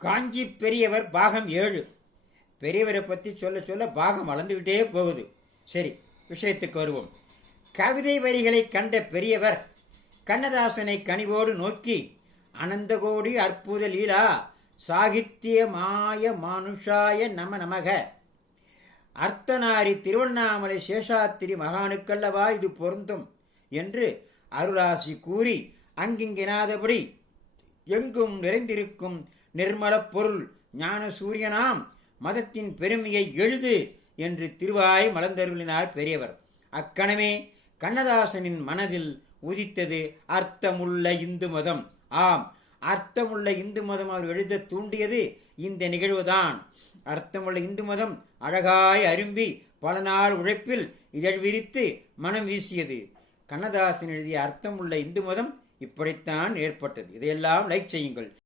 காஞ்சி பெரியவர் பாகம் 7. பெரியவரை பற்றி சொல்ல சொல்ல பாகம் வளர்ந்துக்கிட்டே போகுது. சரி, விஷயத்துக்கு வருவோம். கவிதை வரிகளை கண்ட பெரியவர் கண்ணதாசனை கனிவோடு நோக்கி, அனந்தகோடி அற்புத லீலா சாகித்ய மாய மானுஷாய நம நமக, அர்த்தநாரி திருவண்ணாமலை சேஷாத்திரி மகானுக்கல்லவா இது பொருந்தும் என்று அருளாசி கூறி, அங்கிங்கெனாதபடி எங்கும் நிறைந்திருக்கும் நிர்மலப் பொருள் ஞான சூரியனாம் மதத்தின் பெருமையை எழுது என்று திருவாய் மலர்ந்தருளினார் பெரியவர். அக்கணமே கண்ணதாசனின் மனதில் உதித்தது அர்த்தமுள்ள இந்து மதம். ஆம், அர்த்தமுள்ள இந்து மதம் அவர் எழுத தூண்டியது இந்த நிகழ்வுதான். அர்த்தமுள்ள இந்து மதம் அழகாய் அரும்பி பல நாள் உழைப்பில் இதழ் விரித்து மனம் வீசியது. கண்ணதாசன் எழுதிய அர்த்தமுள்ள இந்து மதம் இப்படித்தான் ஏற்பட்டது. இதையெல்லாம் லைக் செய்யுங்கள்.